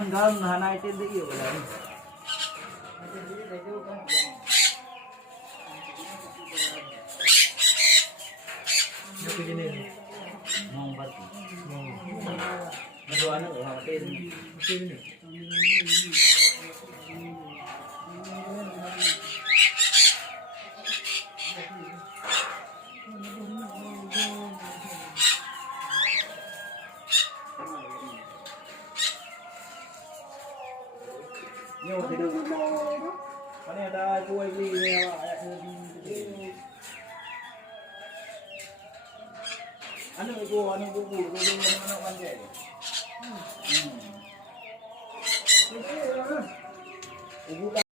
Hanggang nahanaitin di iyo wala. Napili nila. Mong bati. Nagawa na ko, hakatin. Napili nila. Nhiều thì được. Cái này ta cua gì nè. Ano ko ano man dyan. Ubutan